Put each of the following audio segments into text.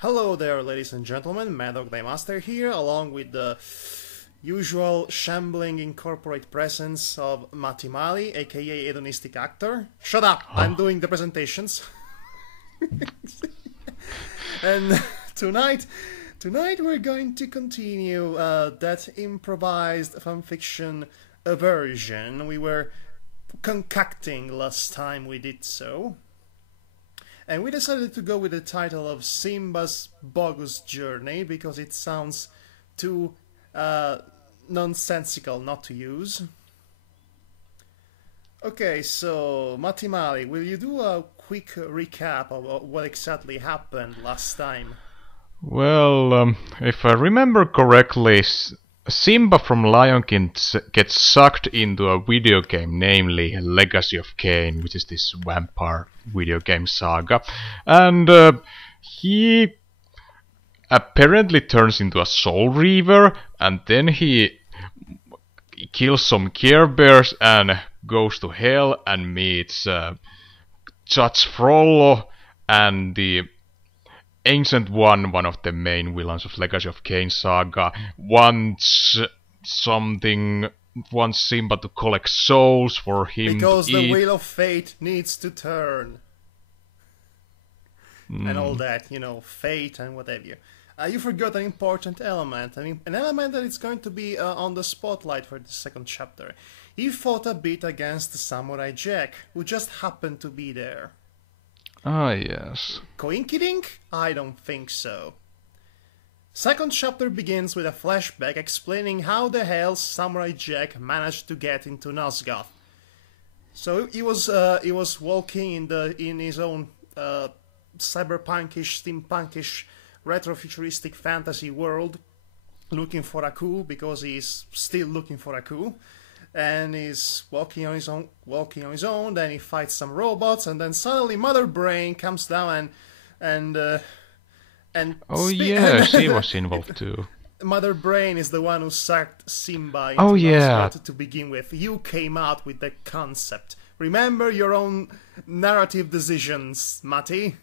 Hello there, ladies and gentlemen. Madog the Master here, along with the usual shambling incorporate presence of Matimali, aka Hedonistic Actor. Shut up! I'm doing the presentations. And tonight we're going to continue that improvised fanfiction version we were concocting last time we did so. And we decided to go with the title of Simba's Bogus Journey because it sounds too nonsensical not to use. Okay, so Matimali, will you do a quick recap of what exactly happened last time? Well, if I remember correctly, Simba from Lion King gets sucked into a video game, namely Legacy of Kain, which is this vampire video game saga. And he apparently turns into a Soul Reaver, and then he kills some Care Bears and goes to hell and meets Judge Frollo and the Ancient One of the main villains of Legacy of Kain saga, wants Simba to collect souls for him because to the eat. wheel of fate needs to turn. And all that, fate and whatever. You forgot an important element, an element that is going to be on the spotlight for the second chapter. He fought a bit against Samurai Jack, who just happened to be there. Ah, yes. Coinkydink? I don't think so. Second chapter begins with a flashback explaining how the hell Samurai Jack managed to get into Nosgoth. So he was walking in his own cyberpunkish, steampunkish, retrofuturistic fantasy world, looking for a coup because he's still looking for a coup. And he's walking on his own. Then he fights some robots, and then suddenly Mother Brain comes down and oh yeah, she was involved too. Mother Brain is the one who sucked Simba into Nosgoth to begin with. You came out with the concept. Remember your own narrative decisions, Mati.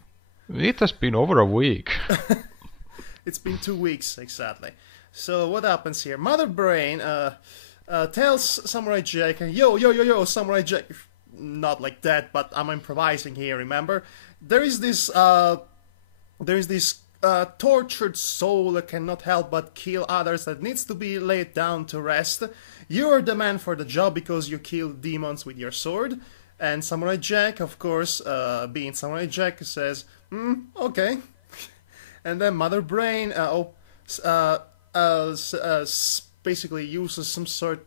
It has been over a week. It's been 2 weeks exactly. So what happens here? Mother Brain tells Samurai Jack, yo, Samurai Jack, not like that, but I'm improvising here, remember? There is this tortured soul that cannot help but kill others that needs to be laid down to rest. You're the man for the job because you kill demons with your sword. And Samurai Jack, of course, being Samurai Jack, says, okay. And then Mother Brain basically uses some sort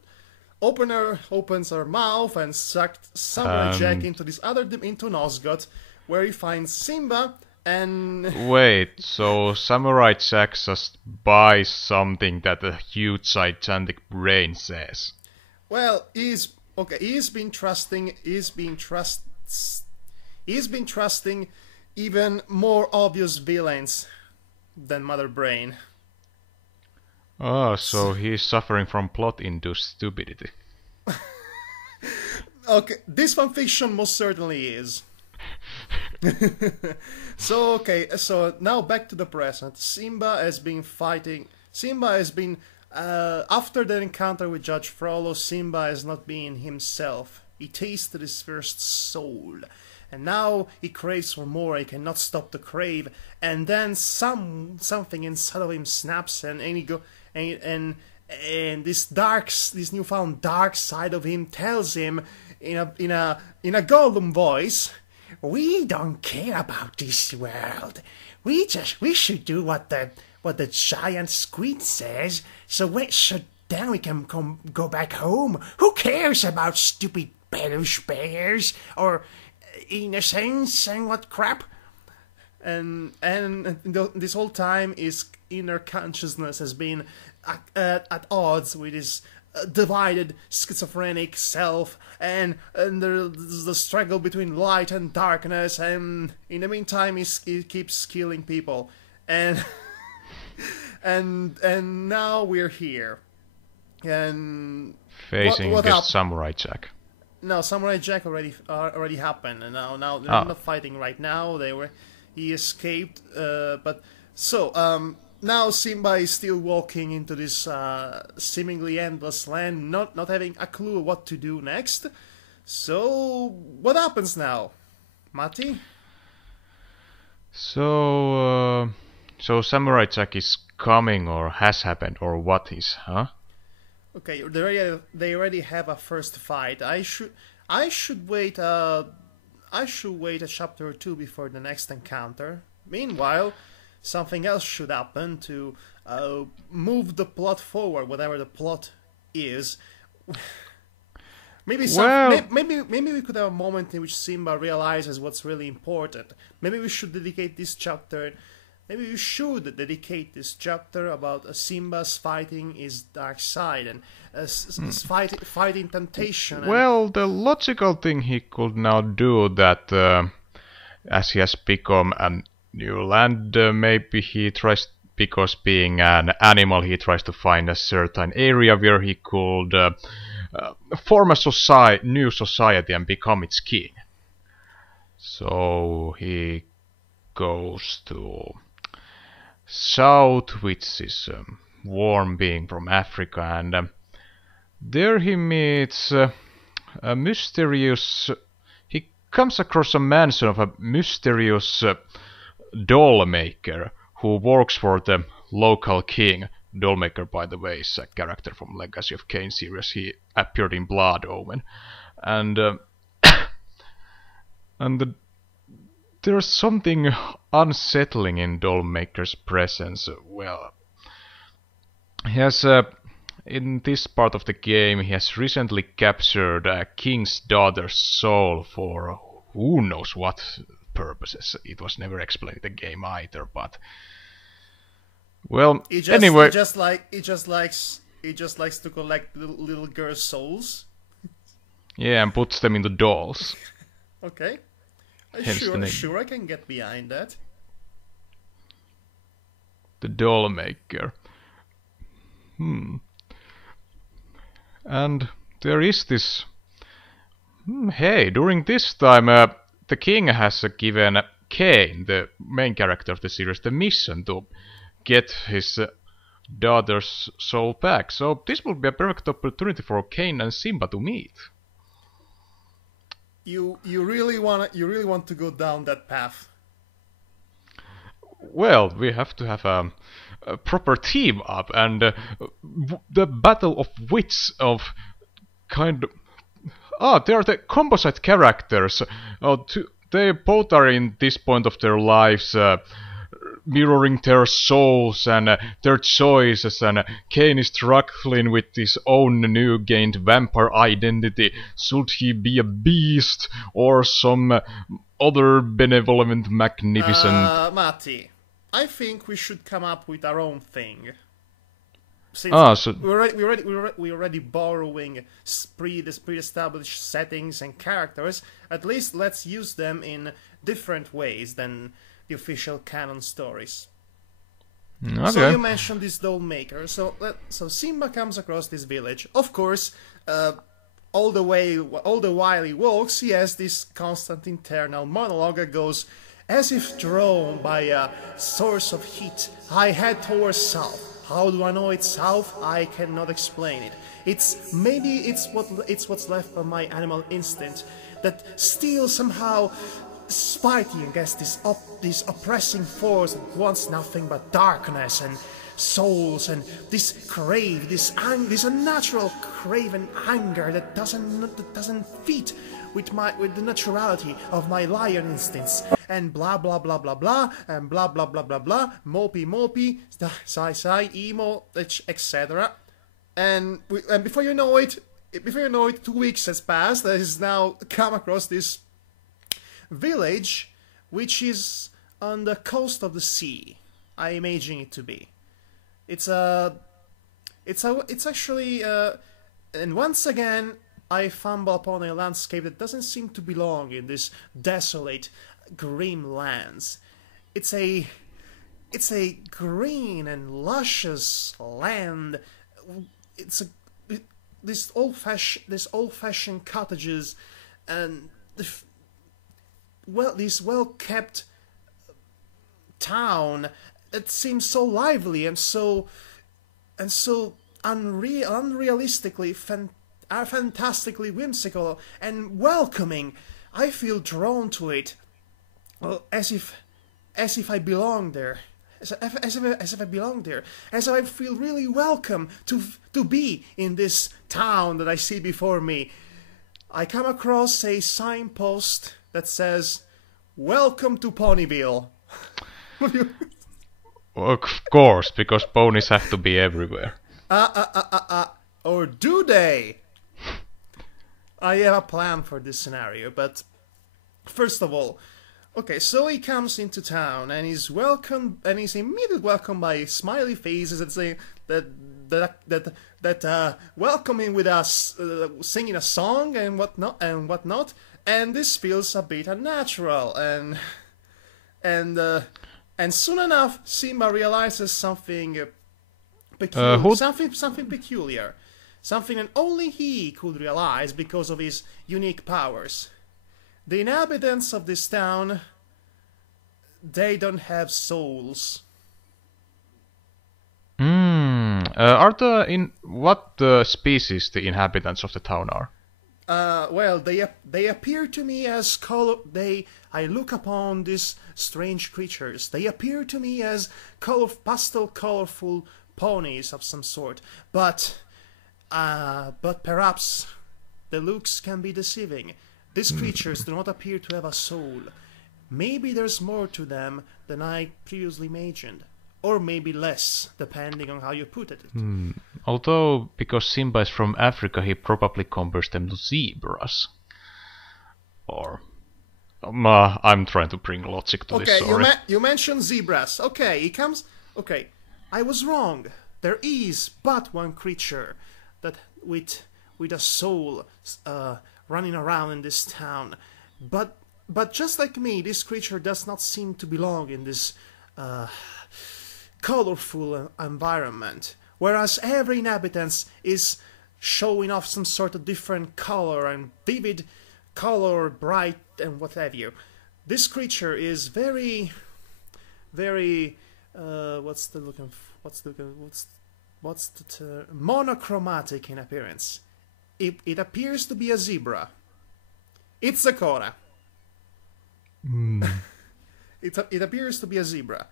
opens her mouth and sucked Samurai Jack into into Nosgoth, where he finds Simba and wait, so Samurai Jack just buys something that a huge gigantic brain says. Well, he's been trusting even more obvious villains than Mother Brain. Oh, so he's suffering from plot-induced stupidity. Okay, this fanfiction most certainly is. So now back to the present. Simba has been after the encounter with Judge Frollo, Simba has not been himself. He tasted his first soul. And now he craves for more, he cannot stop the crave, and then something inside of him snaps and this newfound dark side of him tells him in a Gollum voice, "We don't care about this world. We should do what the giant squid says, so then we can go back home. Who cares about stupid Belush bears or innocence and what crap?" And this whole time his inner consciousness has been at odds with his divided schizophrenic self, and there's the struggle between light and darkness, and in the meantime he keeps killing people, and and now we're here and facing against Samurai Jack. No, Samurai Jack already happened, and now they're not fighting right now. He escaped, but So, now Simba is still walking into this seemingly endless land, not having a clue what to do next. So, what happens now, Mati? So Samurai Jack is coming, or has happened, or what is, huh? Okay, they already have a first fight. I should wait. I should wait a chapter or two before the next encounter. Meanwhile, something else should happen to move the plot forward, whatever the plot is. Well, Maybe we could have a moment in which Simba realizes what's really important. Maybe we should dedicate this chapter. Maybe we should dedicate this chapter about Simba's fighting his dark side and fighting temptation. And well, the logical thing he could now do that, as he has become a new land, maybe he tries, because being an animal, he tries to find a certain area where he could form a new society and become its king. So he goes to south, which is warm, being from Africa, and there he meets a mysterious. He comes across a mansion of a mysterious doll maker who works for the local king. Dollmaker, by the way, is a character from Legacy of Kain series. He appeared in Blood Omen, and and there's something unsettling in Dollmaker's presence. Well, he has in this part of the game, he has recently captured a king's daughter's soul for who knows what purposes. It was never explained in the game either, but well, anyway, he just likes to collect little girls' souls. yeah, and puts them into dolls. Okay, Hence the name, sure I can get behind that. the doll maker. And there is this. Hey, during this time, the king has given Kain, the main character of the series, the mission to get his daughter's soul back. So this would be a perfect opportunity for Kain and Simba to meet. You really want to go down that path. Well, we have to have a proper team up, and the battle of wits of kind of. They are the composite characters. They both are in this point of their lives, mirroring their souls and their choices, and Kain is struggling with his own new gained vampire identity. Should he be a beast or some other benevolent, magnificent... Matti, I think we should come up with our own thing. Since so we're already borrowing pre-established settings and characters, at least let's use them in different ways than the official canon stories. okay. So you mentioned this doll maker. So Simba comes across this village. Of course, all the while he walks, he has this constant internal monologue that goes, as if drawn by a source of heat, I head towards south. How do I know it's south? I cannot explain it. It's what's left of my animal instinct that still somehow is fighting against this oppressing force that wants nothing but darkness and souls, and this unnatural craven anger that doesn't fit with the naturality of my lion instincts, and blah blah blah blah blah, and blah blah blah blah blah, mopey, sigh, emo, etc. And before you know it, 2 weeks has passed. That has now come across this village, which is on the coast of the sea. I imagine it to be. It's actually, and once again, I fumble upon a landscape that doesn't seem to belong in this desolate, grim lands. It's a green and luscious land. This old-fashioned cottages, and this well-kept town. it seems so lively and so unrealistically fantastically whimsical and welcoming. I feel drawn to it, as if I belong there. As if I belong there, as if I feel really welcome to be in this town that I see before me. I come across a signpost that says, "Welcome to Ponyville." Of course, because ponies have to be everywhere. Or do they? I have a plan for this scenario, but first of all, okay, so he comes into town and he's welcomed, and he's immediately welcomed by smiley faces that say that welcome him with us singing a song and whatnot, and this feels a bit unnatural, and soon enough Simba realizes something peculiar, something peculiar, something that only he could realize because of his unique powers. The inhabitants of this town, they don't have souls. What species the inhabitants of the town are? Well, they appear to me as I look upon these strange creatures. They appear to me as colorful ponies of some sort, but perhaps the looks can be deceiving. These creatures do not appear to have a soul. Maybe there's more to them than I previously imagined. Or maybe less, depending on how you put it. Although, because Simba is from Africa, he probably compares them to zebras. Or... I'm trying to bring logic to this, sorry. Okay, you mentioned zebras. Okay, he comes... Okay, I was wrong. There is but one creature that with a soul running around in this town. But just like me, this creature does not seem to belong in this colorful environment. Whereas every inhabitant is showing off some sort of different color and vivid color, bright and what have you. This creature is very monochromatic in appearance. It appears to be a zebra. It's a Kora. It appears to be a zebra.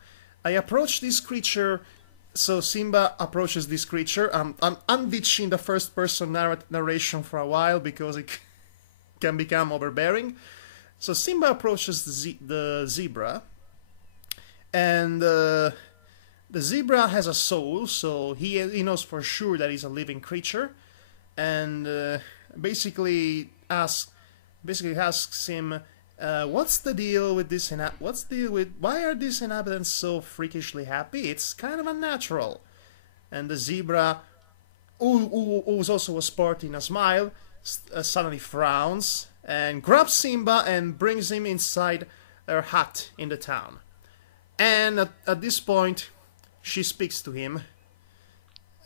I approach this creature, so Simba approaches this creature. I'm ditching the first person narration for a while because it can become overbearing. So Simba approaches the zebra, and the zebra has a soul, so he knows for sure that he's a living creature, and basically asks him, what's the deal with this? Why are these inhabitants so freakishly happy? It's kind of unnatural. And the zebra, who's also sporting a smile, suddenly frowns and grabs Simba and brings him inside her hut in the town. And at this point, she speaks to him.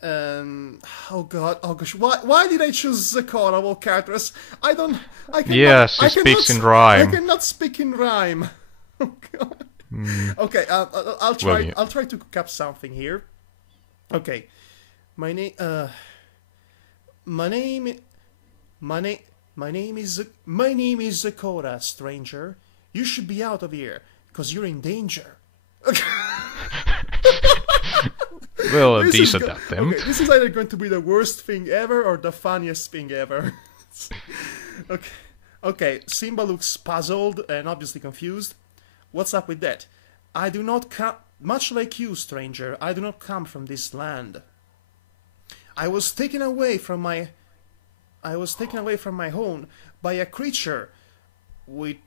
Oh gosh, why did I choose the horrible characters? She speaks in rhyme. I cannot speak in rhyme. Oh god. Okay, I'll try to cook up something here. Okay, my name is Zakora, stranger. You should be out of here, 'cause you're in danger. Well, a decent attempt. Okay, this is either going to be the worst thing ever or the funniest thing ever. Okay, Simba looks puzzled and obviously confused. What's up with that? I do not come, much like you, stranger, I do not come from this land. I was taken away from my home by a creature with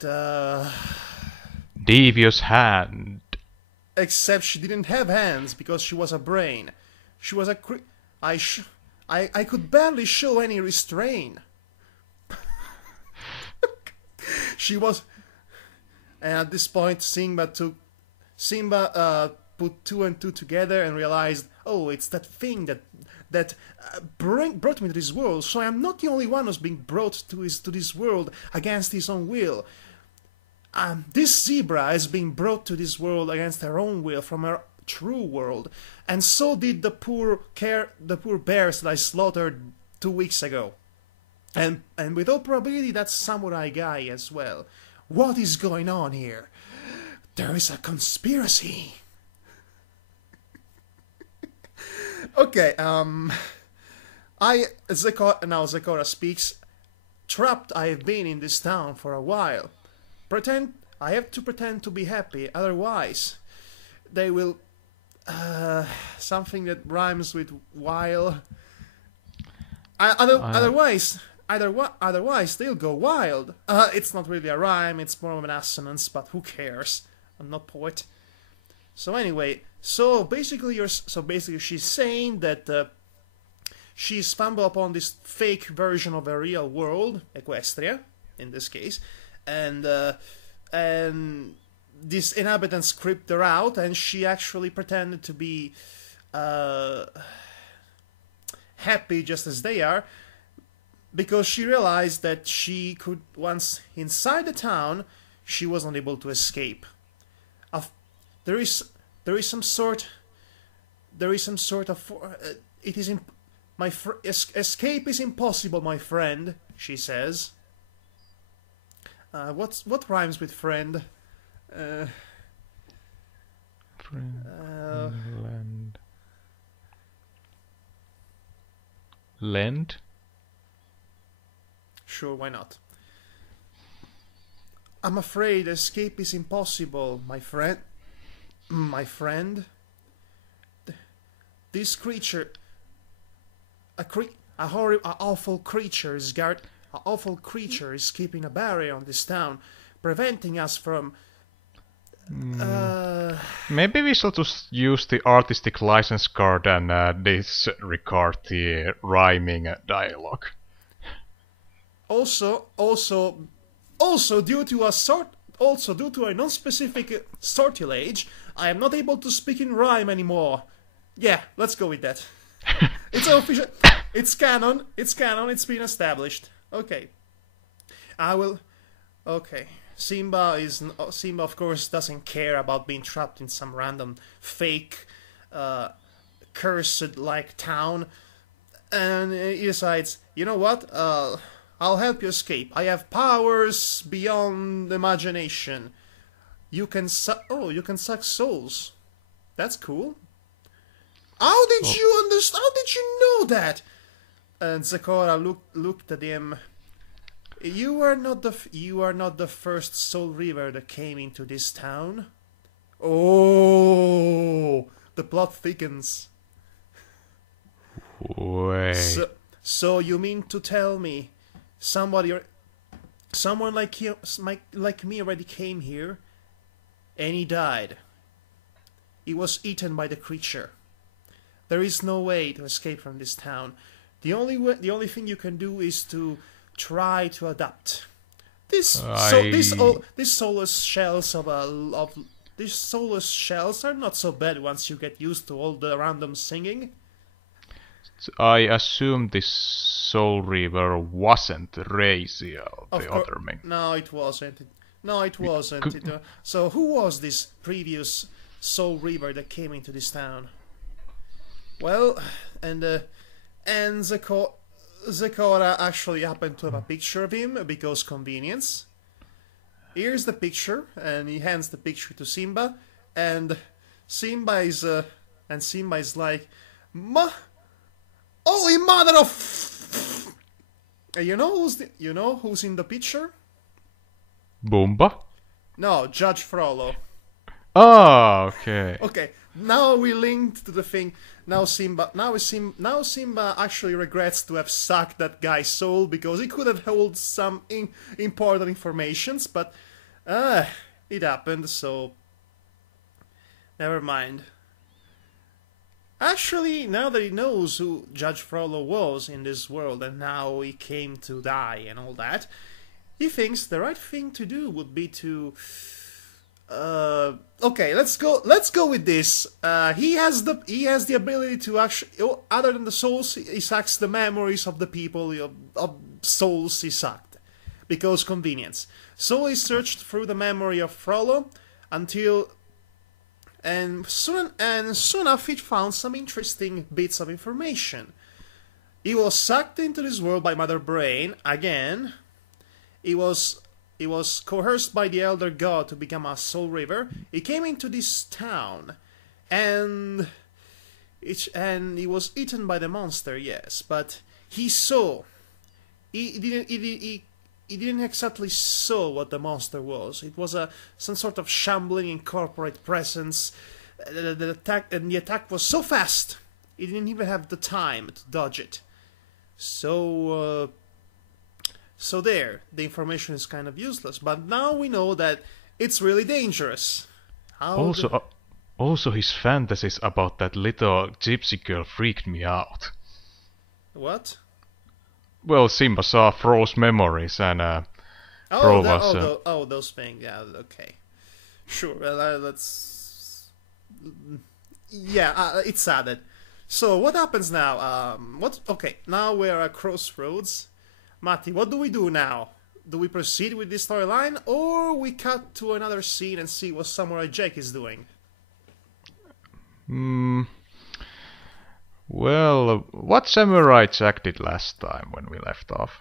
devious hand. Except she didn't have hands because she was a brain. She was a I could barely show any restraint. She was, and at this point Simba put two and two together and realized, oh, it's that thing that brought me to this world. So I'm not the only one who's being brought to this world against his own will. This zebra is being brought to this world against her own will from her true world, and so did the poor bears that I slaughtered 2 weeks ago. And with all probability, that samurai guy as well. What is going on here? There is a conspiracy. Okay, Zecora speaks. Trapped, I have been in this town for a while. I have to pretend to be happy, otherwise they will, something that rhymes with while. Otherwise they'll go wild. It's not really a rhyme, it's more of an assonance, but who cares? I'm not poet. So anyway, so basically she's saying that she's stumbled upon this fake version of a real world, Equestria, in this case, and these inhabitants creeped her out, and she actually pretended to be happy just as they are, because she realized that she could, once inside the town, she was unable to escape. There is some sort of escape is impossible, my friend, she says. What rhymes with friend? Lend? Sure, why not? I'm afraid escape is impossible, my friend. This creature, awful creature is keeping a barrier on this town, preventing us from. Maybe we should just use the artistic license card and disregard the rhyming dialogue. Also, due to a non-specific sortilege, I am not able to speak in rhyme anymore. Yeah, let's go with that. It's official. It's canon. It's been established. Okay. Okay. Simba, of course, doesn't care about being trapped in some random fake, cursed-like town. And he decides, you know what? I'll help you escape. I have powers beyond imagination. You can suck souls. That's cool. How did you understand? How did you know that? And Zecora looked at him. You are not the first Soul Reaver that came into this town. Oh, the plot thickens. Wait. So you mean to tell me someone like me already came here, and he died. He was eaten by the creature. There is no way to escape from this town. The only thing you can do is to try to adapt. These soulless shells are not so bad once you get used to all the random singing. I assume this Soul Reaver wasn't Raziel, the other man. No, it wasn't. So who was this previous Soul Reaver that came into this town? Well, and Zecora actually happened to have a picture of him because convenience. Here's the picture, and he hands the picture to Simba, and Simba is like, holy mother of! You know who's in the picture? Boomba? No, Judge Frollo. Oh, okay. Okay, now we linked to the thing. Now Simba actually regrets to have sucked that guy's soul because he could have held some important informations, but it happened, so never mind. Actually, now that he knows who Judge Frollo was in this world and how he came to die and all that, he thinks the right thing to do would be to okay, let's go with this. He has the ability to actually, other than the souls, he sucks the memories of the people of souls he sucked because convenience. So he searched through the memory of Frollo until and soon enough he found some interesting bits of information. He was sucked into this world by Mother Brain again. He was coerced by the Elder God to become a Soul Reaver. He came into this town, and he was eaten by the monster. Yes, but he saw. He didn't exactly saw what the monster was. It was some sort of shambling incorporate presence. The attack was so fast, he didn't even have the time to dodge it. So there, the information is kind of useless. But now we know that it's really dangerous. Also, his fantasies about that little gypsy girl freaked me out. What? Well, Simba saw Fro's memories and those things. Yeah, okay, sure. Well, let's. Yeah, it's added. So what happens now? Okay, now we're at crossroads. Matti, what do we do now? Do we proceed with this storyline, or we cut to another scene and see what Samurai Jack is doing? Well, what Samurai Jack did last time when we left off?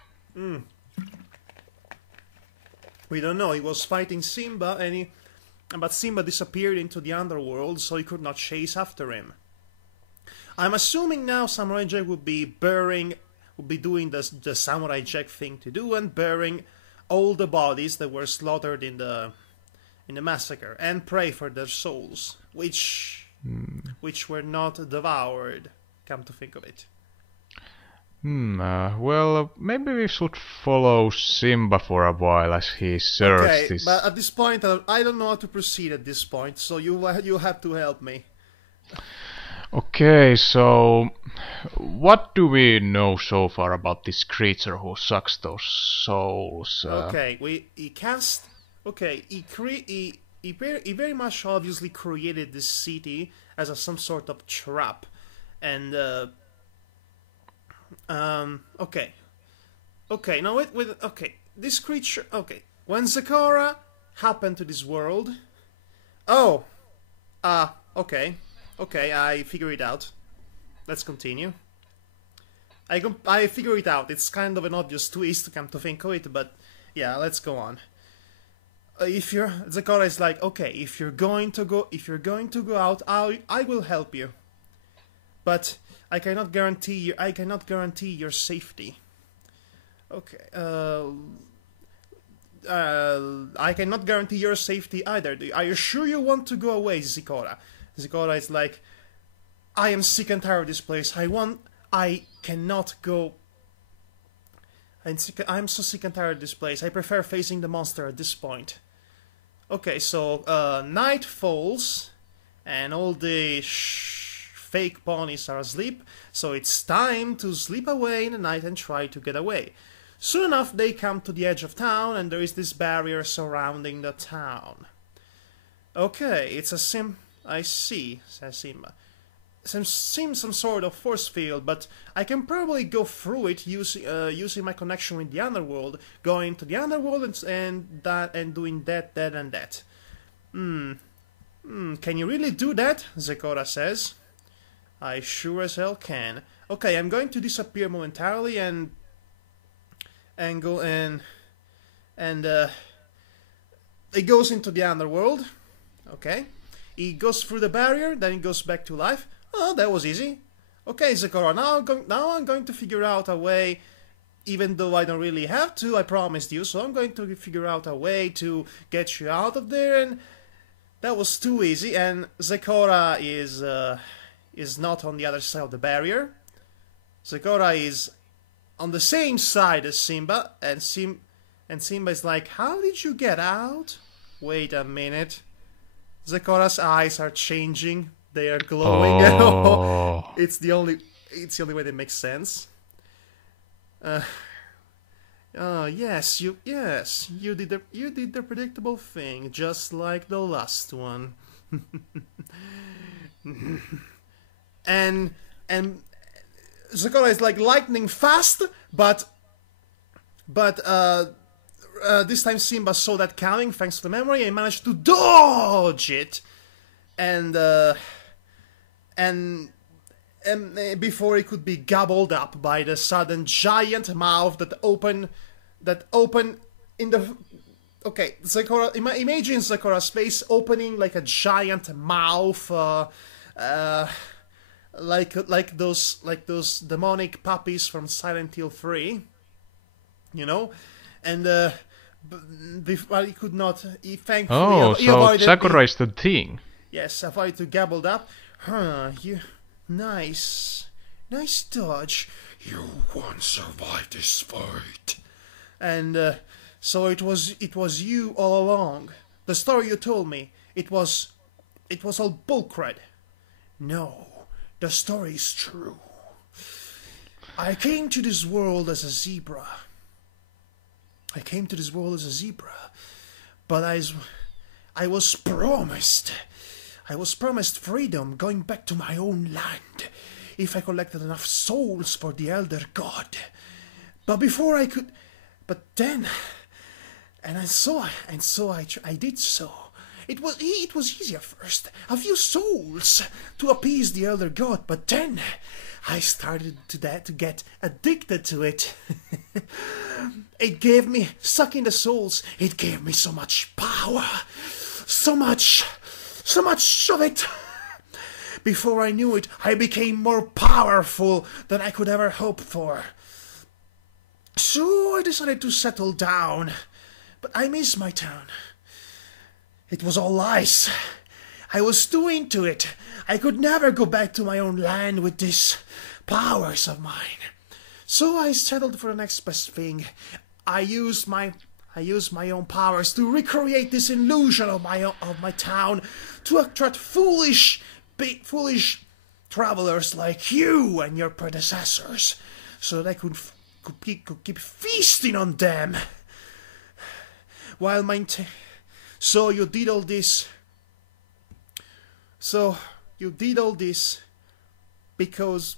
We don't know. He was fighting Simba, but Simba disappeared into the underworld, so he could not chase after him. I'm assuming now Samurai Jack would be doing the Samurai Jack thing to do and burying all the bodies that were slaughtered in the massacre and pray for their souls, which were not devoured. Come to think of it. Well, maybe we should follow Simba for a while as he searches this. But at this point, I don't know how to proceed at this point, so you have to help me. Okay, so what do we know so far about this creature who sucks those souls? He very much obviously created this city as some sort of trap, and this creature, when Zecora happened to this world, I figure it out. Let's continue. I figure it out. It's kind of an obvious twist to come to think of it, but yeah, let's go on. Zecora is like, okay, if you're going to go out, I will help you, but I cannot guarantee your safety. Okay. I cannot guarantee your safety either. Are you sure you want to go away, Zecora? Zecora is like, I am sick and tired of this place. I cannot go. I'm so sick and tired of this place. I prefer facing the monster at this point. Okay, so night falls, and all the fake ponies are asleep, so it's time to sleep away in the night and try to get away. Soon enough, they come to the edge of town, and there is this barrier surrounding the town. Okay, it's I see, says Simba. Seems some sort of force field, but I can probably go through it using my connection with the underworld, going to the underworld and doing that and that. Can you really do that? Zecora says. I sure as hell can. Okay, I'm going to disappear momentarily and go and it goes into the underworld. Okay, he goes through the barrier, then he goes back to life. Oh, that was easy. Okay, Zecora, now I'm going to figure out a way, even though I don't really have to, I promised you, so I'm going to figure out a way to get you out of there, and that was too easy, and Zecora is not on the other side of the barrier. Zecora is on the same side as Simba, and Simba is like, how did you get out? Wait a minute. Zecora's eyes are changing. They are glowing. Oh. It's the only way that makes sense. Yes, you did the predictable thing, just like the last one. and Zecora is like lightning fast, but this time Simba saw that coming thanks to the memory and managed to dodge it. and and before it could be gobbled up by the sudden giant mouth that opened in the. Okay, Zecora. Imagine Zecora's face opening like a giant mouth, like those demonic puppies from Silent Hill 3, you know, and well, he could not. He thankfully he so avoided Sakura is the thing. Yes, avoided to gobbled up. Huh? You nice dodge. You won't survive this fight. And so it was you all along. The story you told me, it was all bullcrap. No, the story is true. I came to this world as a zebra. But I was promised. I was promised freedom, going back to my own land, if I collected enough souls for the Elder God. But before I could, but then, I did so. It was easy at first, a few souls to appease the Elder God, but then I started to get addicted to it. It gave me, sucking the souls, it gave me so much power, so much of it. Before I knew it, I became more powerful than I could ever hope for. So I decided to settle down, but I miss my town. It was all lies. I was too into it. I could never go back to my own land with these powers of mine. So I settled for the next best thing. I used my own powers to recreate this illusion of my town, to attract foolish travelers like you and your predecessors, so that I could keep feasting on them. So you did all this. So you did all this because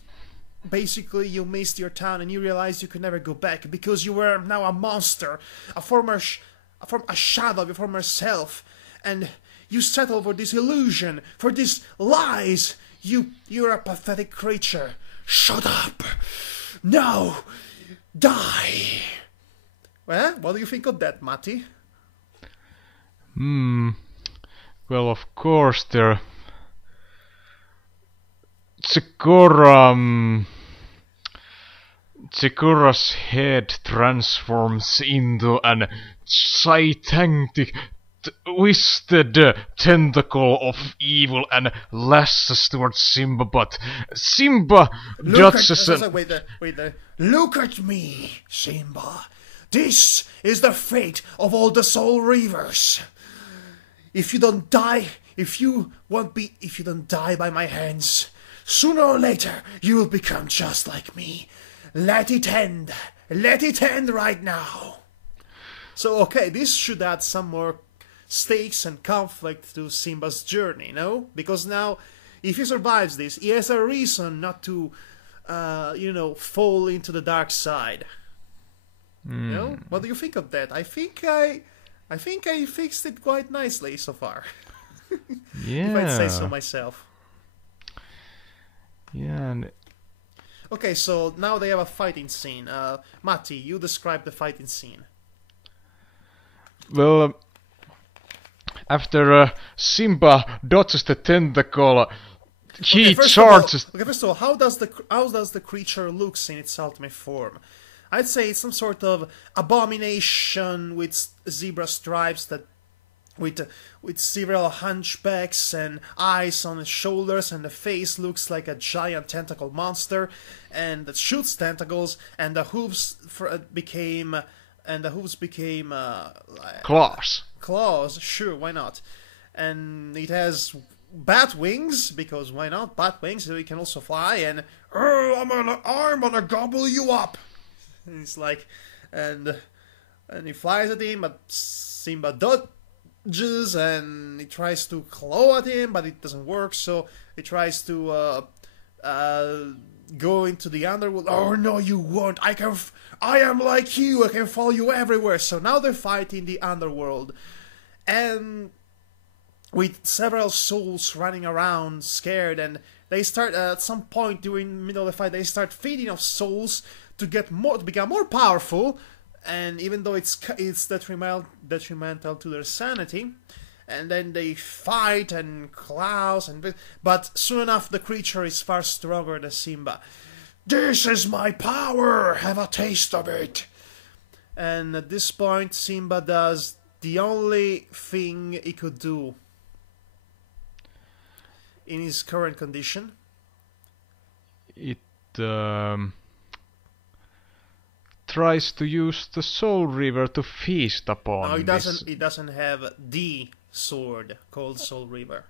basically you missed your town and you realized you could never go back because you were now a monster, a shadow of your former self, and you settled for this illusion, for these lies. You're a pathetic creature. Shut up. Now, die. Well, what do you think of that, Matti? Well, of course, Sakura's head transforms into an gigantic, twisted tentacle of evil and lashes towards Simba, but Simba dodges and... Wait there. Look at me, Simba. This is the fate of all the Soul Reavers. If you don't die by my hands, sooner or later you will become just like me. Let it end right now. So okay, this should add some more stakes and conflict to Simba's journey, no? Because now, if he survives this, he has a reason not to, fall into the dark side. No? What do you think of that? I think I fixed it quite nicely so far. Yeah. If I'd say so myself. Yeah. And okay, so now they have a fighting scene. Matti, you describe the fighting scene. Well, after Simba dodges the tentacle, he charges. Okay, first of all, how does the creature looks in its ultimate form? I'd say it's some sort of abomination with zebra stripes, with several hunchbacks and eyes on its shoulders, and the face looks like a giant tentacle monster, and that shoots tentacles, and the hooves became claws. Claws, sure, why not? And it has bat wings, because why not? Bat wings, so it can also fly, and I'm gonna gobble you up. And it's like, and he flies at him, but Simba dodges, and he tries to claw at him, but it doesn't work. So he tries to go into the underworld. Oh no, you won't! I am like you. I can follow you everywhere. So now they're fighting the underworld, and with several souls running around scared, and they start at some point during the middle of the fight they start feeding off souls to become more powerful, and even though it's detrimental to their sanity, and then they fight and claws but soon enough the creature is far stronger than Simba. "This is my power, have a taste of it." And at this point Simba does the only thing he could do in his current condition. It tries to use the Soul River to feast upon No, it this. doesn't. It doesn't have the sword called Soul River.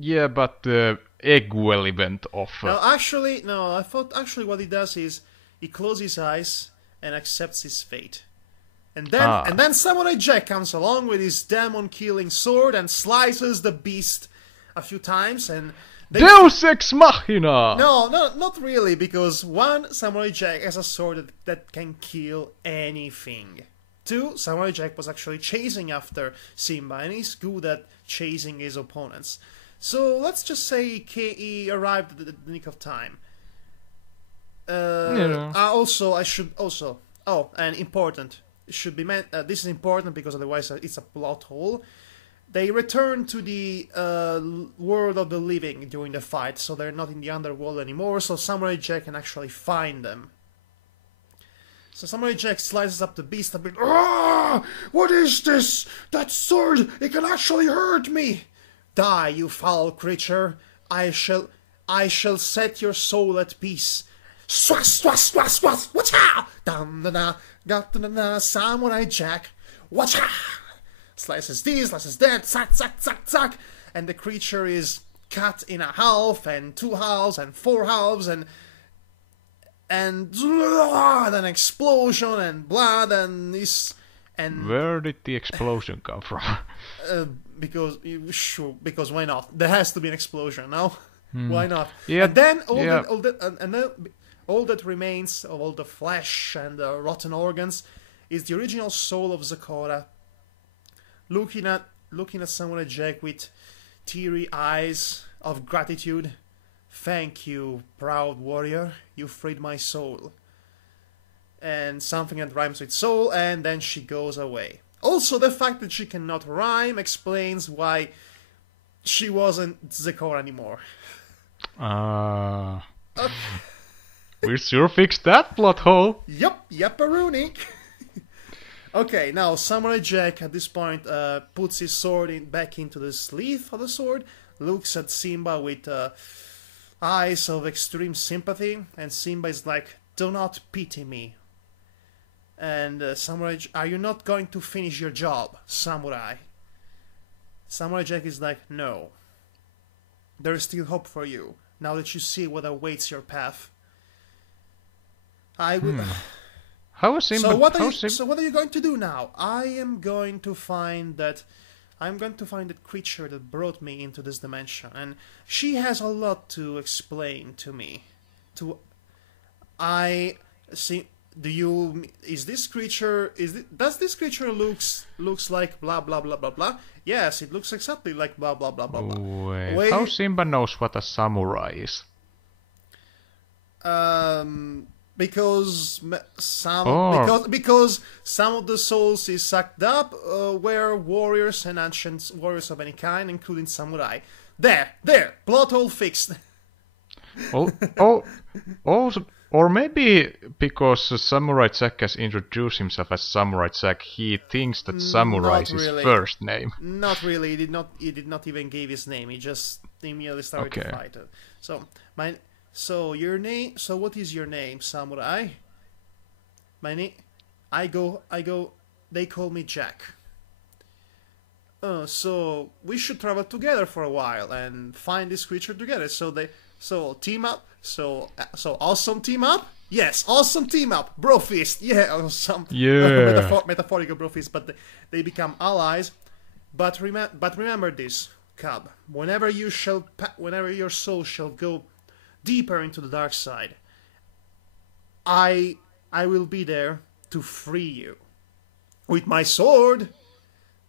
Yeah, but the Egwell event of... No, actually, no. I thought actually what he does is he closes his eyes and accepts his fate, and then Samurai Jack comes along with his demon-killing sword and slices the beast a few times, and Deus Ex Machina! No, not really, because one, Samurai Jack has a sword that can kill anything. Two, Samurai Jack was actually chasing after Simba, and he's good at chasing his opponents. So let's just say he arrived at the nick of time. And important. It should be meant. This is important because otherwise it's a plot hole. They return to the world of the living during the fight, so they're not in the underworld anymore, so Samurai Jack can actually find them. So Samurai Jack slices up the beast a bit. "Ah! What is this? That sword! It can actually hurt me! Die, you foul creature! I shall set your soul at peace." Swass, swass, swass, swass! Wacha! Dum da da, got da da, Samurai Jack! Wacha! Slices this, slices that, zack, zack, zack, zack, and the creature is cut in a half, and 2 halves, and 4 halves, and an explosion, and blood, and this, and Where did the explosion come from? because why not? There has to be an explosion, no? Why not? Yeah, And then yeah. all that remains of all the flesh and the rotten organs is the original soul of Zecora, looking at Samurai Jack with teary eyes of gratitude. "Thank you, proud warrior. You freed my soul." And something that rhymes with soul, and then she goes away. Also, the fact that she cannot rhyme explains why she wasn't Zecora anymore. We sure fixed that plot hole. Yep-a-rooney. Okay, now Samurai Jack at this point puts his sword back into the sleeve of the sword, looks at Simba with eyes of extreme sympathy, and Simba is like, "Do not pity me." And are you not going to finish your job, Samurai? Samurai Jack is like, "No. There is still hope for you, now that you see what awaits your path. I will..." So what are you going to do now? I am going to find that creature that brought me into this dimension, and she has a lot to explain to me. Does this creature looks like blah blah blah blah blah? Yes, it looks exactly like blah blah blah blah blah. Wait, how Simba knows what a samurai is? Because some of the souls is sucked up were warriors and ancient warriors of any kind, including samurai. There, plot hole fixed. Or maybe because Samurai Jack has introduced himself as Samurai Jack, he thinks that Samurai is his first name. Not really. He did not even give his name. He just immediately started to fight. So your name. So what is your name, Samurai? My name. I go. They call me Jack. So we should travel together for a while and find this creature together. So team up. So awesome team up. Yes, awesome team up. Bro fist. Yeah, awesome. Yeah. Metaphorical bro fist. But they become allies. But remember this, Cub. Whenever your soul shall go deeper into the dark side, I will be there to free you with my sword.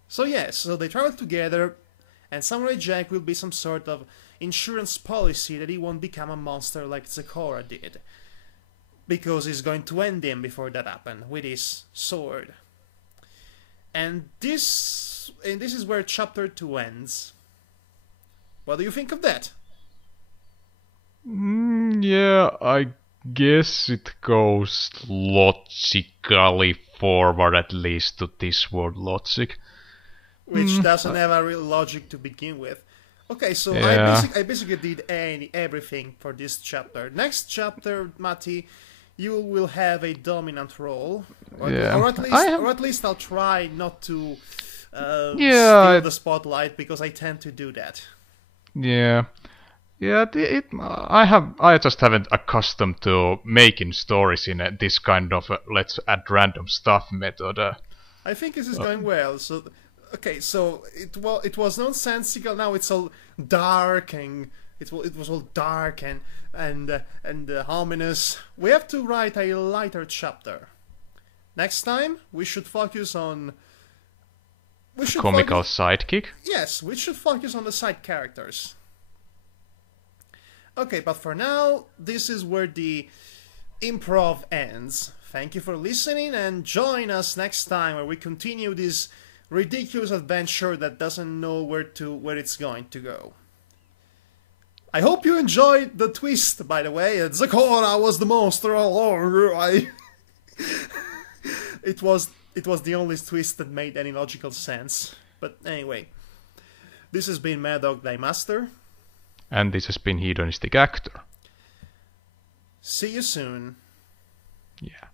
So yes, so they travel together, And Samurai Jack will be some sort of insurance policy that he won't become a monster like Zecora did. Because he's going to end him before that happens with his sword. And this is where chapter 2 ends. What do you think of that? Yeah, I guess it goes logically forward, at least to this word logic. Which doesn't have a real logic to begin with. Okay, so Yeah. I basically did everything for this chapter. Next chapter, Matti, you will have a dominant role, or, Yeah. or at least I'll try not to Yeah, steal the spotlight because I tend to do that. Yeah, yeah. I just haven't accustomed to making stories in this kind of let's add random stuff method. I think this is going well. So, okay, so it was nonsensical. Now it's all dark and it was all dark and ominous. We have to write a lighter chapter. Next time we should focus on. Comical sidekick. Yes, we should focus on the side characters. Okay, but for now, this is where the improv ends. Thank you for listening and join us next time where we continue this ridiculous adventure that doesn't know where it's going to go. I hope you enjoyed the twist, by the way. Zecora was the monster all along. It was the only twist that made any logical sense. But anyway, this has been Mad Dog Thy Master. And this has been Hedonistic Actor. See you soon. Yeah.